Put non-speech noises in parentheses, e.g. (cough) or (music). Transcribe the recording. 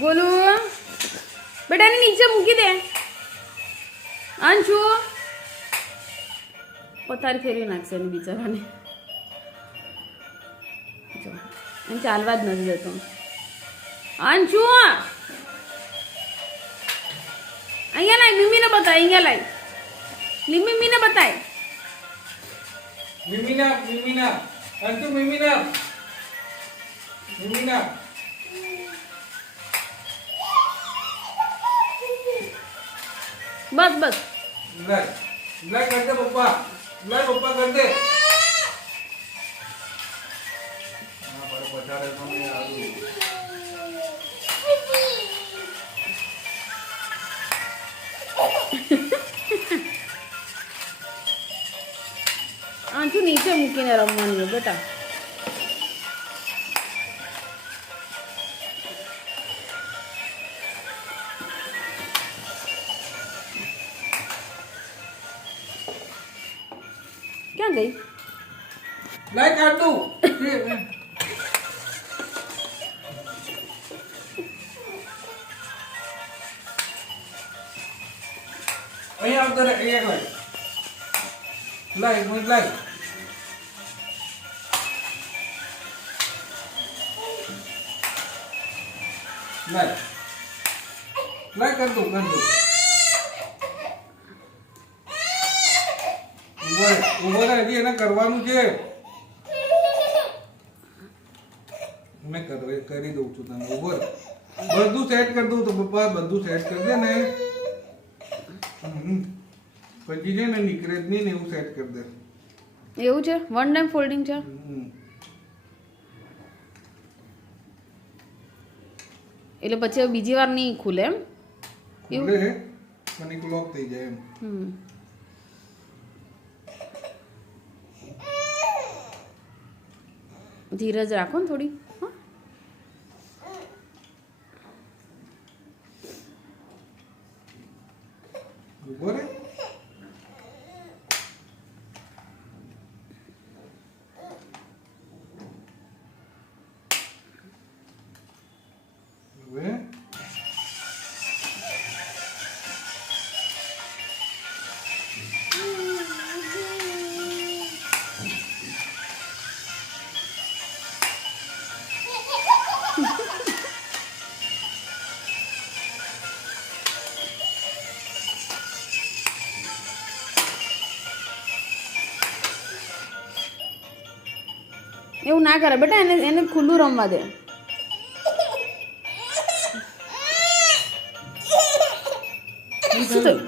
ગોલુ બેટા એને નીચે મૂકી દે. અંશુ પથારી ફેરવી નાખશે એને બિચારાને. જો, એને ચાલવા જ નથી જતો અંશુ અહીંયા લાય મમ્મીને બતાય, અહીંયા લાય. મમ્મીને બતાય. મિમિના મિમિના. અંતુ મિમિના. મિમિના. બસ બસ લાય લાય કર દે પપ્પા લાય પપ્પા કર દે હા પર પછાડે તો નહીં આવું અંશુ નીચે મૂકીને રમવાનું છે બેટા ક્યાં ગઈ? લાઈ કાઢ. દઉં અહીંયા આવતો રે એક લાઈ લાઈ મને લાઈ લાઈ લાઈ કર દઉં ઊભો રહે હજી એને કરવાનું છે. મેં કરી કરી દઉં છું તમને ઊભો રહે. બધું સેટ કરી દઉં તો પપ્પા બધું સેટ કરી દે ને. પછી છે ને નીકળે જ નહીં ને એવું સેટ કરી દે. એવું છે? વન ટાઈમ ફોલ્ડિંગ છે. એટલે પછી બીજી વાર નહીં ખુલે એમ? એવું ખુલે પણ એક લોક થઈ જાય એમ. ધીરજ રાખો ને થોડી હા. ઊભો એવું ના કરે. બેટા એને એને ખુલ્લું રમવા દે. (laughs) શું થયું?